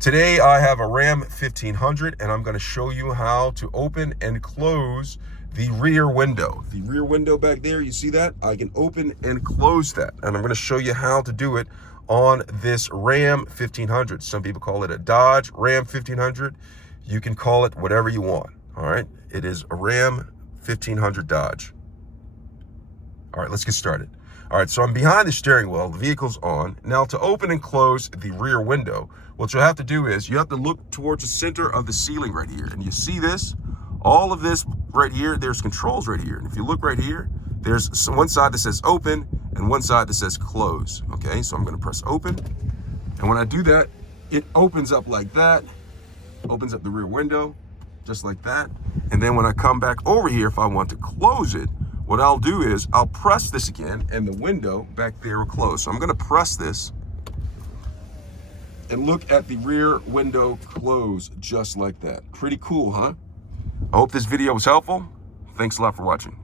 Today I have a Ram 1500 and I'm going to show you how to open and close the rear window. The rear window back there, you see that? I can open and close that, and I'm going to show you how to do it on this Ram 1500. Some people call it a Dodge Ram 1500. You can call it whatever you want, all right? It is a Ram 1500 Dodge. All right, let's get started. All right, so I'm behind the steering wheel, the vehicle's on. Now to open and close the rear window, what you'll have to do is you have to look towards the center of the ceiling right here. And you see this? All of this right here, there's controls right here. And if you look right here, there's one side that says open and one side that says close, okay? So I'm gonna press open. And when I do that, it opens up like that, opens up the rear window, just like that. And then when I come back over here, if I want to close it, what I'll do is I'll press this again and the window back there will close. So I'm gonna press this and look at the rear window close just like that. Pretty cool, huh? I hope this video was helpful. Thanks a lot for watching.